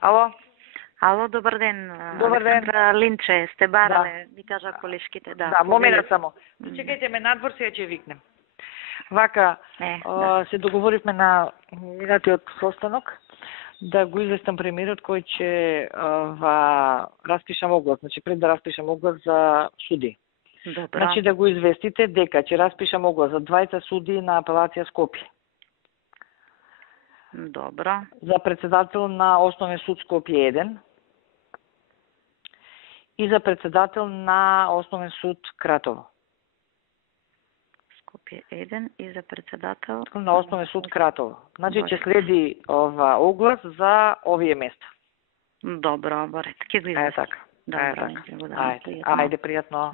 Ало? Ало, добар ден. Добар ден. Александра Линче, сте барале, ми кажа колешките, да. Да, момент само. Чекајте ме надвор, сега ќе викнем. Вака, се договоривме на минатиот состанок да го известам премиерот кој ќе распишам оглас, значи пред да распишам оглас за суди. Добро. Значи да го известите дека ќе распишам оглас за 20 суди на апелација Скопје. Добро. За председател на Основен суд Скопје 1 и за председател на Основен суд Кратово. Скопје 1 и за председател на Основен суд Кратово. Значи ќе следи оглас за овие места. Добро, баре, ќе го известам. Така. Добро, Ајде, пријатно.